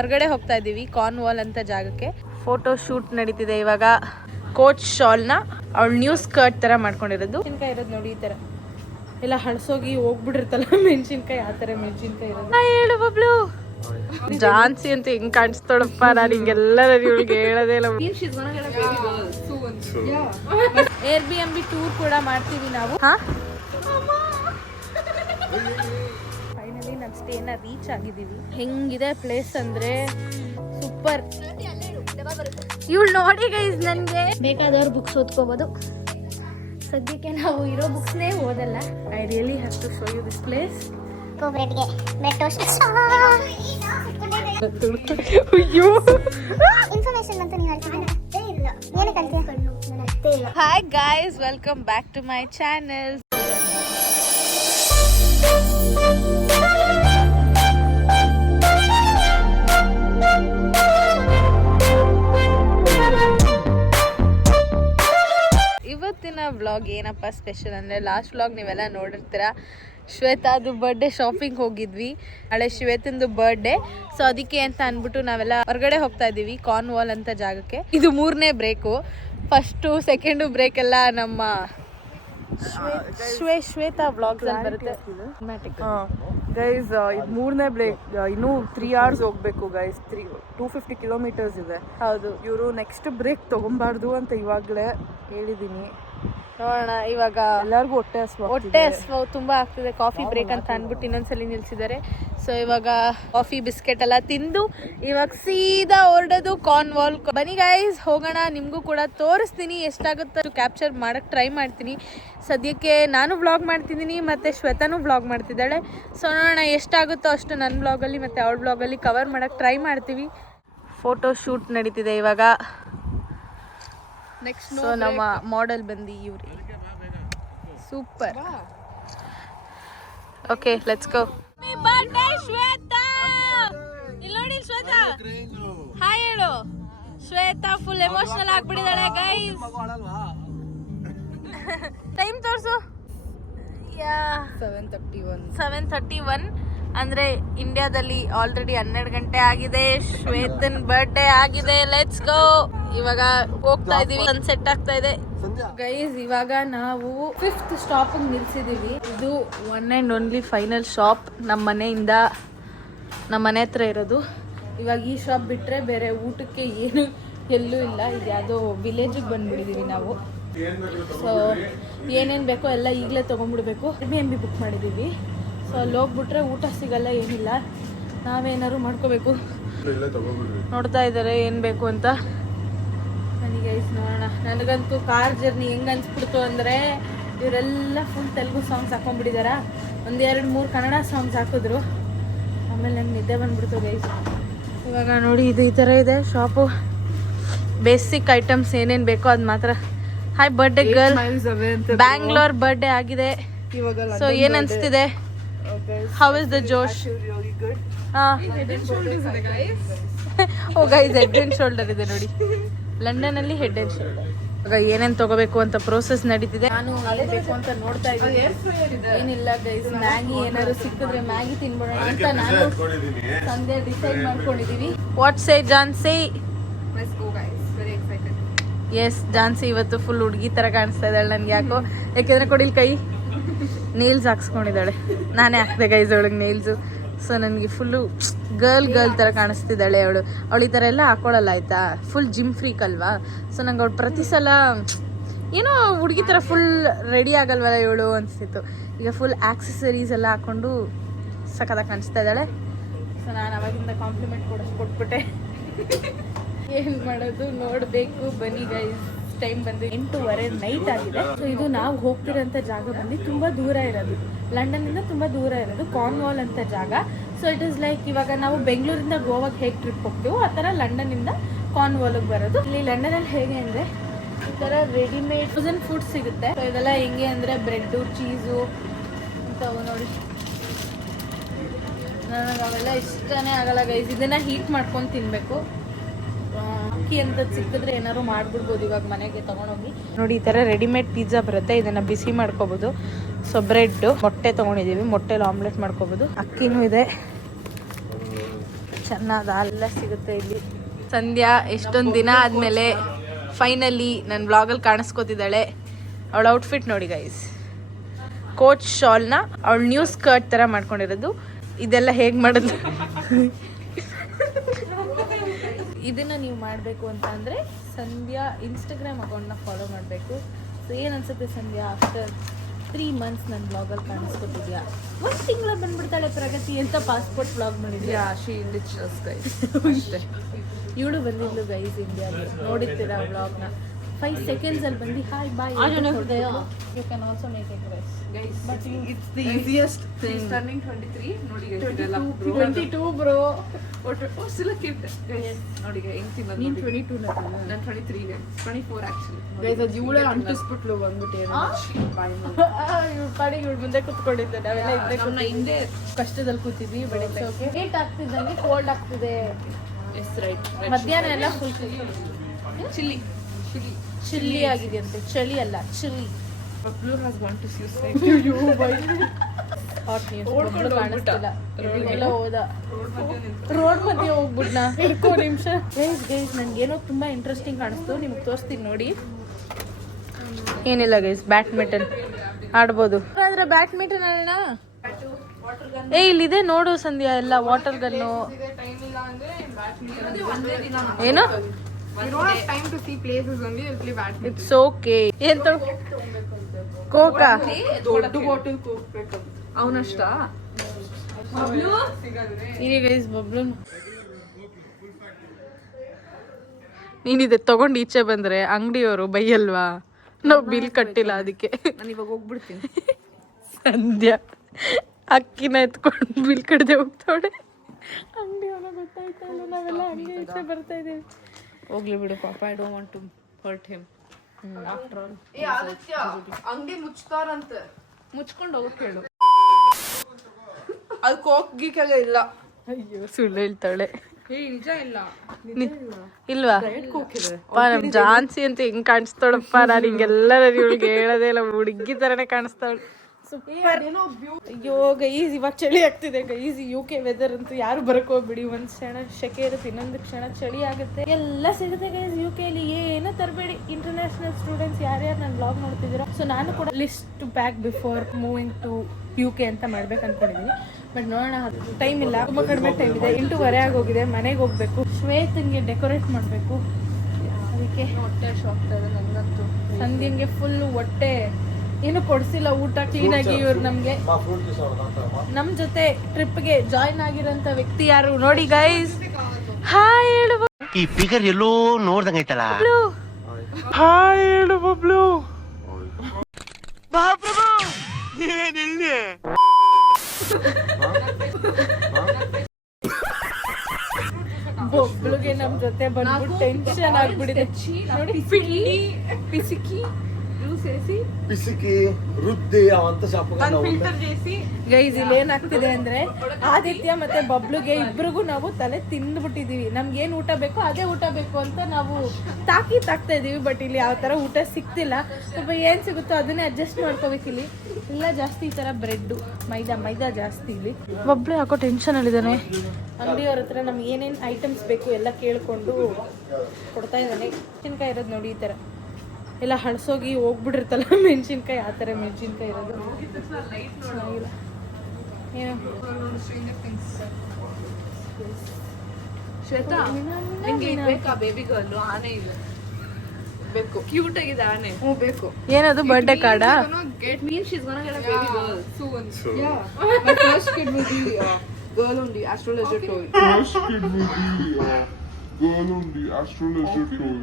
ಹೊರಗಡೆ ಹೋಗ್ತಾ ಇದೀವಿ ಕಾರ್ನ್ವಾಲ್ ಅಂತ ಜಾಗಕ್ಕೆ. ಫೋಟೋ ಶೂಟ್ ನಡೀತಿದೆ ಇವಾಗ. ಕೋಚ್ ಶಾಲ್ನ ಅವಳು ನ್ಯೂ ಸ್ಕರ್ಟ್ ತರ ಮಾಡ್ಕೊಂಡಿರೋದು. ಮೆಣಸಿನ್ಕಾಯಿ ಇರೋದು ನೋಡಿ, ಈ ತರ ಎಲ್ಲ ಹಳಸೋಗಿ ಹೋಗ್ಬಿಟ್ಟಿರ್ತಲ್ಲ ಮೆಣಸಿನ್ಕಾಯಿ, ಆ ತರ ಮೆಣಸಿನ್ಕಾಯಿ ಇರೋದು. ಹೇಳು ಬಬ್ಲು. ಜಾನ್ಸಿ ಅಂತ ಹೆಂಗ್ ಕಾಣಿಸ್ತೋಳಪ್ಪ, ನಾನು ಹಿಂಗೆಲ್ಲ ಇವಳಿಗೆ ಹೇಳೋದೇ ಇಲ್ಲ. Airbnb ಟೂರ್ ಕೂಡ ಮಾಡ್ತೀವಿ ನಾವು. ಫೈನಲಿ ನಮ್ಮ ಸ್ಟೇನ ರೀಚ್ ಆಗಿದ್ದೀವಿ. ಹೆಂಗಿದೆ ಪ್ಲೇಸ್ ಅಂದ್ರೆ ಸೂಪರ್. ಇವಳು ನೋಡಿ ಗೈಸ್, ನನಗೆ ಬೇಕಾದವ್ರು ಬುಕ್ಸ್ ಓದ್ಕೋಬಹುದು. ಸದ್ಯಕ್ಕೆ ನಾವು ಇರೋ ಬುಕ್ಸ್ನೇ ಓದಲ್ಲ. I really have to show you this place. ಬ್ರೆಡ್ಗೆ ಬ್ರೆಡ್ ಟೋಸ್ಟ್ ಅಯ್ಯೋ ಇನ್ಫಾರ್ಮೇಶನ್ ಅಂತ ನೀವು ಹೇಳ್ತೀರಾ? ಏನು ಕಲ್ತಿಯಾ? Hi guys, welcome back to my channel. ಇವತ್ತಿನ ವ್ಲಾಗ್ ಏನಪ್ಪ ಸ್ಪೆಷಲ್ ಅಂದರೆ, ಲಾಸ್ಟ್ ವ್ಲಾಗ್ ನೀವೆಲ್ಲ ನೋಡಿರ್ತೀರ. ಶ್ವೇತಾದು ಬರ್ಡೇ ಶಾಪಿಂಗ್ ಹೋಗಿದ್ವಿ. ನಾಳೆ ಶ್ವೇತಂದು ಬರ್ಡೇ, ಸೊ ಅದಕ್ಕೆ ಅಂತ ಅಂದ್ಬಿಟ್ಟು ನಾವೆಲ್ಲ ಹೊರಗಡೆ ಹೋಗ್ತಾ ಇದ್ದೀವಿ ಕಾರ್ನ್ವಾಲ್ ಅಂತ ಜಾಗಕ್ಕೆ. ಇದು 3ನೇ ಬ್ರೇಕು. ಫಸ್ಟು ಸೆಕೆಂಡು ಬ್ರೇಕ್ ಎಲ್ಲ ನಮ್ಮ ಶ್ವೇತಾ ವ್ಲಾಗ್ಸ್ ಅಲ್ಲಿ ಬರುತ್ತೆ. ಗೈಸ್ ಇದು 3ನೇ ಬ್ರೇಕ್. ಇನ್ನೂ 3 hours ಹೋಗ್ಬೇಕು ಗೈಸ್. 250 kilometers ಇದೆ. ಹೌದು, ಇವರು ನೆಕ್ಸ್ಟ್ ಬ್ರೇಕ್ ತಗೊಬಾರ್ದು ಅಂತ ಇವಾಗಲೇ ಹೇಳಿದೀನಿ. ನೋಡೋಣ. ಇವಾಗ ಎಲ್ಲರಿಗೂ ಹೊಟ್ಟೆ ಹಸ್ವು ತುಂಬಾ ಆಗ್ತಿದೆ. ಕಾಫಿ ಬ್ರೇಕ್ ಅಂತ ಅಂದ್ಬಿಟ್ಟು ಇನ್ನೊಂದ್ಸಲಿ ನಿಲ್ಸಿದ್ದಾರೆ. ಸೊ ಇವಾಗ ಕಾಫಿ ಬಿಸ್ಕೆಟ್ ಎಲ್ಲ ತಿಂದು ಇವಾಗ ಸೀದಾ ಹೊರಡೋದು ಕಾರ್ನ್ವಾಲ್. ಬನ್ನಿ ಗೈಸ್ ಹೋಗೋಣ. ನಿಮಗೂ ಕೂಡ ತೋರಿಸ್ತೀನಿ, ಎಷ್ಟಾಗುತ್ತೋ ಕ್ಯಾಪ್ಚರ್ ಮಾಡಕ್ಕೆ ಟ್ರೈ ಮಾಡ್ತೀನಿ. ಸದ್ಯಕ್ಕೆ ನಾನು ವ್ಲಾಗ್ ಮಾಡ್ತಿದ್ದೀನಿ ಮತ್ತು ಶ್ವೇತಾನು ವ್ಲಾಗ್ ಮಾಡ್ತಿದ್ದಾಳೆ. ಸೊ ನೋಡೋಣ ಎಷ್ಟಾಗುತ್ತೋ ಅಷ್ಟು ನನ್ನ ವ್ಲಾಗಲ್ಲಿ ಮತ್ತು ಅವಳ ವ್ಲಾಗಲ್ಲಿ ಕವರ್ ಮಾಡೋಕ್ಕೆ ಟ್ರೈ ಮಾಡ್ತೀವಿ. ಫೋಟೋ ಶೂಟ್ ನಡೀತಿದೆ ಇವಾಗ. ನೆಕ್ಸ್ಟ್ ಸೊ ನಮ್ಮ ಮಾಡೆಲ್ ಬಂದು ಇವ್ರಿ. Super. Okay let's go. Birthday Shweta. ಇಲ್ಲಿ ನೋಡಿ ಶ್ವೇತಾ, ಹಾಯ್ ಹೇಳು. ಶ್ವೇತಾ ಫುಲ್ ಎಮೋಷನಲ್ ಆಗ್ಬಿಟ್ಟಿದ್ದಾಳೆ ಗೈಸ್. ಟೈಮ್ ತೋರಿಸು. 7:31 ಅಂದರೆ ಇಂಡಿಯಾದಲ್ಲಿ ಆಲ್ರೆಡಿ 12 ಗಂಟೆ ಆಗಿದೆ. ಶ್ವೇತನ್ ಬರ್ಡೇ ಆಗಿದೆ. Let's go. ಇವಾಗ ಹೋಗ್ತಾ ಇದೀವಿ. ಸನ್ಸೆಟ್ ಆಗ್ತಾ ಇದೆ ಗೈಸ್. ಇವಾಗ ನಾವು 5th ಸ್ಟಾಪ್ ನಿಲ್ಸಿದೀವಿ. ಇದು one and only final shop ನಮ್ಮ ಮನೆ ಹತ್ರ ಇರೋದು. ಇವಾಗ ಈ ಶಾಪ್ ಬಿಟ್ರೆ ಬೇರೆ ಊಟಕ್ಕೆ ಏನು ಎಲ್ಲೂ ಇಲ್ಲ. ಇದು ಯಾವುದೋ ವಿಲೇಜಿಗೆ ಬಂದ್ಬಿಟ್ಟಿದೀವಿ ನಾವು. ಸೊ ಏನೇನು ಬೇಕೋ ಎಲ್ಲ ಈಗಲೇ ತೊಗೊಂಡ್ಬಿಡ್ಬೇಕು. Airbnb ಬುಕ್ ಮಾಡಿದ್ದೀವಿ. ಸೊ ಅಲ್ಲಿ ಹೋಗ್ಬಿಟ್ರೆ ಊಟ ಸಿಗಲ್ಲ, ಏನಿಲ್ಲ, ನಾವೇನಾದ್ರು ಮಾಡ್ಕೋಬೇಕು. ನೋಡ್ತಾ ಇದ್ದಾರೆ ಏನು ಬೇಕು ಅಂತ. ನನಗೆ ಗೈಸ್ ನೋಡೋಣ. ನನಗಂತೂ ಕಾರ್ ಜರ್ನಿ ಹೆಂಗೆ ಅನ್ಸ್ಬಿಡ್ತು ಅಂದರೆ, ಇವರೆಲ್ಲ ಫುಲ್ ತೆಲುಗು ಸಾಂಗ್ಸ್ ಹಾಕೊಂಡ್ಬಿಟ್ಟಿದಾರ. 1-2-3 ಕನ್ನಡ ಸಾಂಗ್ಸ್ ಹಾಕಿದ್ರು. ಆಮೇಲೆ ನಂಗೆ ನಿದ್ದೆ ಬಂದ್ಬಿಡ್ತು ಗೈಸ್. ಇವಾಗ ನೋಡಿ ಇದು ಈ ಥರ ಇದೆ ಶಾಪು. ಬೇಸಿಕ್ ಐಟಮ್ಸ್ ಏನೇನು ಬೇಕೋ ಅದು ಮಾತ್ರ. Hi birthday girl. Bangalore birthday ಆಗಿದೆ. ಸೊ ಏನು ಅನಿಸ್ತಿದೆ? How is the Josh? Head and shoulders ಇದೆ guys. Oh guys, head and shoulder ಇದೆ ನೋಡಿ. ಲಂಡನ್ ಅಲ್ಲಿ ಹೆಡ್ ಅಂಡ್ ಶೋಲ್ಡರ್. ಇವಾಗ ಏನೇನು ತಗೋಬೇಕು ಅಂತ ಪ್ರೋಸೆಸ್ ನಡೀತಿದೆ. ನಾನು ಏನ್ ಬೇಕು ಅಂತ ನೋಡ್ತಾ ಇದ್ದೀನಿ. ಏನಿಲ್ಲ ಗೈಸ್, ಮ್ಯಾಗಿ ಏನಾದ್ರು ಸಿಕ್ಕಿದ್ರೆ ಮ್ಯಾಗಿ ತಿನ್ಬಿಡೋಣ ಅಂತ ನಾನು ಸಂಜೆ ಡಿಸೈಡ್ ಮಾಡ್ಕೊಂಡಿದೀವಿ. What say Jhansi? Let's go guys. Very excited. Yes, Jhansi ಇವತ್ತು ಫುಲ್ ಹುಡುಗಿ ತರ ಕಾಣಿಸ್ತಾ ಇದ್ದಾಳೆ ನನಗೆ. ಯಾಕೋ ಯಾಕೆಂದ್ರೆ ಕೊಡಿಲ್ ಕೈ ನೇಲ್ಸ್ ಹಾಕ್ಸ್ಕೊಂಡಿದ್ದಾಳೆ. ನಾನೇ ಹಾಕ್ದೆ ಗೈಸ್ ಅವಳಿಗೆ ನೇಲ್ಸು. ಸೊ ನನಗೆ ಫುಲ್ಲು ಗರ್ಲ್ ಥರ ಕಾಣಿಸ್ತಿದ್ದಾಳೆ ಅವಳು. ಅವಳು ಈ ಥರ ಎಲ್ಲ ಹಾಕೊಳ್ಳಲ್ಲ ಆಯಿತಾ. ಫುಲ್ ಜಿಮ್ ಫ್ರೀಕ್ ಅಲ್ವಾ. ಸೊ ನಂಗೆ ಅವಳು ಪ್ರತಿ ಸಲ ಏನೋ ಹುಡುಗಿ ಥರ ಫುಲ್ ರೆಡಿ ಆಗಲ್ವಲ್ಲ ಇವಳು ಅನಿಸ್ತಿತ್ತು. ಈಗ ಫುಲ್ ಆಕ್ಸೆಸರೀಸ್ ಎಲ್ಲ ಹಾಕ್ಕೊಂಡು ಸಖತ್ತಾಗಿ ಕಾಣಿಸ್ತಾ ಇದ್ದಾಳೆ. ಸೊ ನಾನು ಅವಾಗಿಂದ ಕಾಂಪ್ಲಿಮೆಂಟ್ ಕೊಟ್ಬಿಟ್ಟೆ. ಏನು ಮಾಡೋದು ನೋಡಬೇಕು. ಬನ್ನಿ ಗೈಸ್. ಟೈಮ್ ಬಂದು 8:30 ನೈಟ್ ಆಗಿದೆ. ಸೊ ಇದು ನಾವು ಹೋಗ್ತಿರೋಂಥ ಜಾಗ ಬಂದು ತುಂಬ ದೂರ ಇರೋದು, ಲಂಡನ್ನಿಂದ ತುಂಬ ದೂರ ಇರೋದು, ಕಾರ್ನ್ವಾಲ್ ಅಂತ ಜಾಗ. ಸೊ ಇಟ್ ಇಸ್ ಲೈಕ್ ಇವಾಗ ನಾವು ಬೆಂಗಳೂರಿಂದ ಗೋವಾಗೆ ಹೇಗೆ ಟ್ರಿಪ್ ಹೋಗ್ತೀವೋ ಆ ಥರ ಲಂಡನ್ನಿಂದ ಕಾರ್ನ್ವಾಲ್ಗೆ ಬರೋದು. ಇಲ್ಲಿ ಲಂಡನಲ್ಲಿ ಹೇಗೆ ಅಂದರೆ ಈ ಥರ ರೆಡಿಮೇಡ್ ಫ್ರೋಸನ್ ಫುಡ್ ಸಿಗುತ್ತೆ. ಸೊ ಇದೆಲ್ಲ ಹೆಂಗೆ ಅಂದರೆ ಬ್ರೆಡ್ಡು, ಚೀಸು ಅಂಥವು ನೋಡಿ. ನನಗೆ ಅವೆಲ್ಲ ಇಷ್ಟನೇ ಆಗಲ್ಲ ಗೈಸ್. ಇದನ್ನು ಹೀಟ್ ಮಾಡ್ಕೊಂಡು ತಿನ್ನಬೇಕು. ಅಕ್ಕಿ ಅಂತ ಸಿಕ್ಕಿದ್ರೆ ಏನಾದ್ರು ಮಾಡ್ಬಿಡ್ಬೋದು ಇವಾಗ ಮನೆಗೆ ತಗೊಂಡೋಗಿ. ನೋಡಿ ಈ ಥರ ರೆಡಿಮೇಡ್ ಪಿಜ್ಜಾ ಬರುತ್ತೆ. ಇದನ್ನು ಬಿಸಿ ಮಾಡ್ಕೋಬೋದು. ಸೊ ಬ್ರೆಡ್, ಮೊಟ್ಟೆ ತೊಗೊಂಡಿದ್ದೀವಿ. ಮೊಟ್ಟೆಲಿ ಆಮ್ಲೆಟ್ ಮಾಡ್ಕೋಬೋದು. ಅಕ್ಕಿನೂ ಇದೆ, ಚೆನ್ನದ ಎಲ್ಲ ಸಿಗುತ್ತೆ ಇಲ್ಲಿ. ಸಂಧ್ಯಾ ಎಷ್ಟೊಂದು ದಿನ ಆದಮೇಲೆ ಫೈನಲಿ ನನ್ನ ಬ್ಲಾಗಲ್ಲಿ ಕಾಣಿಸ್ಕೊತಿದ್ದಾಳೆ. ಅವಳ ಔಟ್ಫಿಟ್ ನೋಡಿ ಗೈಸ್, ಕೋಚ್ ಶಾಲ್ನ ಅವಳು ನ್ಯೂ ಸ್ಕರ್ಟ್ ಥರ ಮಾಡ್ಕೊಂಡಿರೋದು. ಇದೆಲ್ಲ ಹೇಗೆ ಮಾಡೋದು? ಇದನ್ನು ನೀವು ಮಾಡಬೇಕು ಅಂತ ಅಂದರೆ ಸಂಧ್ಯಾ ಇನ್ಸ್ಟಾಗ್ರಾಮ್ ಅಕೌಂಟ್ನ ಫಾಲೋ ಮಾಡಬೇಕು. ಸೊ ಏನು ಅನ್ಸುತ್ತೆ ಸಂಧ್ಯಾ, ಆಫ್ಟರ್ 3 months ನನ್ನ ಬ್ಲಾಗಲ್ಲಿ ಕಾಣಿಸ್ಕೊತಿದ್ಯಾ? 1 ತಿಂಗಳ ಬಂದ್ಬಿಡ್ತಾಳೆ ಪ್ರಗತಿ ಅಂತ ಪಾಸ್ಪೋರ್ಟ್ ಬ್ಲಾಗ್ ಮಾಡಿದ್ಯಾ? ಇವಳು ಬಂದಿದ್ಲು ಗೈಸ್ ಇಂಡಿಯಾಗೆ, ನೋಡಿರ್ತೀರಾ ಬ್ಲಾಗ್ನ. 5 seconds ಅಲ್ಲಿ ಬಂದು hi bye. You can also make egg rice guys, but it's the easiest thing. Turning 23 ನೋಡಿ ಗೈಸ್, ಇದೆಲ್ಲ 22 bro. Oh still kid guys ನೋಡಿ ಗೈಸ್, ಹೆಂಗ್ ತಿನ್ನೋದು. ನೀನು 22 ನಾನು 23 24 ಆಕ್ಚುಲಿ ಗೈಸ್. ಅದು ಇವಳೇ ಅಂಟಿಸ್ಬಿಟ್ಲು ಬಂದ್ಬಿಟ್ಟು ಏನು ಇವ್ಳ ಪಾಡಿಗೆ ಇವಳು ಮುಂದೆ ಕೂತ್ಕೊಂಡಿದ್ದೆ. ನಾವೆಲ್ಲ ಇದ್ದೆ ಹಿಂದೆ ಕಷ್ಟದಲ್ಲಿ ಕೂತಿದ್ವಿ. ಬೆಳಿಗ್ಗೆ ಲೇಟ್ ಆಗ್ತಿದ್ದಂಗೆ ಕೋಲ್ಡ್ ಆಗ್ತಿದೆ. Yes right. ಮಧ್ಯಾಹ್ನ ಎಲ್ಲ ಫುಲ್ ಚಿಲ್ಲಿ ಚಿಲ್ಲಿ ಆಗಿದೆಯಂತೆ. ಚಳಿ ಅಲ್ಲ, chilli. Bablu has want to see you by hot news. Bablu ಕಾಣಿಸ್ತಿಲ್ಲ, ಎಲ್ಲ ಹೋದ. ರೋಡ್ ಮಧ್ಯೆ ಹೋಗ್ಬಿಟ್ನಾ? 2 ನಿಮಿಷ. ಗೈಸ್ ನನಗೇನೋ ತುಂಬ ಇಂಟ್ರೆಸ್ಟಿಂಗ್ ಕಾಣಿಸ್ತು, ನಿಮ್ಗೆ ತೋರಿಸ್ತೀನಿ ನೋಡಿ. ಏನಿಲ್ಲ ಗೈಸ್, ಬ್ಯಾಡ್ಮಿಂಟನ್ ಆಡ್ಬೋದು. ಆದರೆ ಬ್ಯಾಡ್ಮಿಂಟನ್ ಅಲ್ಲ, ಇಲ್ಲಿದೆ ನೋಡು ಸಂಧ್ಯಾ, ಎಲ್ಲ ವಾಟರ್ ಗನ್ನು. ಏನು? It's okay. ಏನ್ ಕೋಕಾ ದೊಡ್ಡ ಬಾಟಲ್ ಕೋಕ್ ಬೇಕು ಅವನಷ್ಟ. ಬಬ್ಲು ನೀನಿದೆ ತಗೊಂಡು ಈಚೆ ಬಂದ್ರೆ ಅಂಗಡಿಯವರು ಬೈಯಲ್ವಾ? ನಾವು ಬಿಲ್ ಕಟ್ಟಿಲ್ಲ ಅದಕ್ಕೆ. ನಾನು ಇವಾಗ ಹೋಗ್ಬಿಡ್ತೀನಿ. ಸಂಧ್ಯಾ ಅಕ್ಕಿನ ಎತ್ಕೊಂಡು ಬಿಲ್ ಕಟ್ಟದೆ ಹೋಗ್ತಾಳೆ. ಅಂಗಡಿಯವರ ಗೊತ್ತಾಯ್ತಾ ಇಲ್ಲ, ನಾವೆಲ್ಲ ಹಂಗೆ ಈಚೆ ಬರ್ತಾ ಇದೀವಿ. ಹೋಗ್ಲಿ ಬಿಡು ಪಾಪ, I don't want to hurt him. After all ಅಂಗಡಿ ಮುಚ್ತಾರಂತೆ, ಮುಚ್ಕೊಂಡು ಹೋಗಕ್ಕೆ ಹೇಳು. ಅದು ಕೋಕ್ ಗೀಕಾಗ ಇಲ್ಲ. ಅಯ್ಯೋ ಸುಳ್ಳು ಹೇಳ್ತಾಳೆ. ನಿಜ ಇಲ್ಲ ಇಲ್ವಾ? ನಮ್ ಜಾನ್ಸಿ ಅಂತ ಹೆಂಗ್ ಕಾಣಿಸ್ತಾಳಪ್ಪ. ನಾನು ಹಿಂಗೆಲ್ಲ ಇವಳಿಗೆ ಹೇಳೋದೇ ಇಲ್ಲ, ಹುಡುಗಿ ತರನೇ ಕಾಣಿಸ್ತಾಳೆ. ಸೂಪರ್. ಅಯ್ಯೋ ಗೈಸ್, ಇವಾಗ ಚಳಿ ಆಗ್ತಿದೆ ಗೈಸ್. UK ವೆದರ್ ಅಂತೂ ಯಾರು ಬರಕ್ ಹೋಗ್ಬಿಡಿ. ಒಂದ್ ಕ್ಷಣ ಶೆಕೆ ಇರುತ್ತೆ, ಇನ್ನೊಂದು ಕ್ಷಣ ಚಳಿ ಆಗುತ್ತೆ. ಎಲ್ಲ ಸಿಗುತ್ತೆ ಗೈಸ್ UK-ಲಿ, ಏನೋ ತರಬೇಡಿ. ಇಂಟರ್ನ್ಯಾಷನಲ್ ಸ್ಟೂಡೆಂಟ್ಸ್ ಯಾರ್ಯಾರು ನನ್ನ ಬ್ಲಾಗ್ ನೋಡ್ತಿದ್ದೀರಾ, ಸೊ ನಾನು ಕೂಡ list back before moving to UK ಅಂತ ಮಾಡ್ಬೇಕು ಅನ್ಕೊಂಡಿದ್ದೀನಿ. ಬಟ್ ನೋಡೋಣ, ಟೈಮ್ ಇಲ್ಲ, ತುಂಬ ಕಡಿಮೆ ಟೈಮ್ ಇದೆ. 8:30 ಆಗೋಗಿದೆ, ಮನೆಗೆ ಹೋಗ್ಬೇಕು. ಶ್ವೇತನ್ಗೆ ಡೆಕೋರೇಟ್ ಮಾಡಬೇಕು, ಅದಕ್ಕೆ ಹೊಟ್ಟೆ ಶಾಕ್ತಾ ಇದೆ ನನಗಂತೂ. ಸಂಧ್ಯಂಗೆ ಫುಲ್ ಹೊಟ್ಟೆ, ಏನು ಕೊಡ್ಸಿಲ್ಲ ಊಟ ಕ್ಲೀನಾಗಿ. ಇವ್ರು ನಮ್ಗೆ ನಮ್ ಜೊತೆ ಟ್ರಿಪ್ಗೆ ಜಾಯಿನ್ ಆಗಿರೋಂಥ ವ್ಯಕ್ತಿ ಯಾರು ನೋಡಿ ಗೈಸ್. ಹಾಯ್ ಹೇಳು. ಈ ಫಿಗರ್ ಎಲ್ಲೋ ನೋಡ್ದಂಗೈತಲ್ಲ. ಹಾಯ್ ಹೇಳು ಬಬ್ಲು. ಮಹಾಪ್ರಭು ನೀವೇನಿಲ್ಲಿ? ಬಬ್ಲುಗೆ ನಮ್ ಜೊತೆ ಬಂದ್ಬಿಟ್ಟು ಟೆನ್ಷನ್ ಆಗ್ಬಿಟ್ಟಿದೆ ನೋಡಿ. ಪಿಸಿಕಿ పిసికి రుద్ది అవంతా ಗೈಸ್, ಇಲ್ಲಿ ಏನಾಗ್ತಿದೆ ಅಂದ್ರೆ ಆದಿತ್ಯ ಮತ್ತೆ ಬಬ್ಲುಗೆ ಇಬ್ರಿಗೂ ನಾವು ತಲೆ ತಿಂದ್ಬಿಟ್ಟಿದೀವಿ. ನಮ್ಗೇನ್ ಊಟ ಬೇಕೋ ಅದೇ ಊಟ ಬೇಕು ಅಂತ ನಾವು ತಾಕ್ತಾ ಇದೀವಿ. ಬಟ್ ಇಲ್ಲಿ ಯಾವ ತರ ಊಟ ಸಿಗ್ತಿಲ್ಲ. ಸ್ವಲ್ಪ ಏನ್ ಸಿಗುತ್ತೋ ಅದನ್ನೇ ಅಡ್ಜಸ್ಟ್ ಮಾಡ್ಕೋಬೇಕು. ಇಲ್ಲಿ ಇಲ್ಲ ಜಾಸ್ತಿ ಈ ತರ ಬ್ರೆಡ್, ಮೈದಾ ಜಾಸ್ತಿ. ಇಲ್ಲಿ ಬಬ್ಲು ಯಾಕೋ ಟೆನ್ಷನ್ ಅಲ್ಲಿದ್ದಾನೆ. ಅಂಗಡಿಯವ್ರ ಹತ್ರ ನಮ್ಗೆ ಏನೇನ್ ಐಟಮ್ಸ್ ಬೇಕು ಎಲ್ಲ ಕೇಳ್ಕೊಂಡು ಕೊಡ್ತಾ ಇದ್ದಾನೆ. ಮೆಣಸಿನ್ಕಾಯಿ ಇರೋದು ನೋಡಿ, ಈ ತರ ಎಲ್ಲ ಹಳಸೋಗಿ ಹೋಗ್ಬಿಟ್ಟಿರ್ತಲ್ಲ ಮೆಣಸಿನ್ಕಾಯಿ, ಆ ಥರ ಮೆಣಸಿನ್ಕಾಯಿ ಇರೋದು. ಚೆನ್ನಾಗಿಲ್ಲ ಏನು. ಶ್ವೇತಾ, ನಿಂಗೆ ಬೇಕಾ ಬೇಬಿ ಗರ್ಲ್? ಆನೆ ಇಲ್ಲ ಬೇಕು, ಕ್ಯೂಟ್ ಆಗಿದೆ ಆನೆ. ಬೇಕು. ಏನದು birthday ಕಾರ್ಡಾ? It means she's gonna get a baby girl soon. Yeah. My first kid will be girl only, astrologer toy. First kid will be girl only, astrologer toy.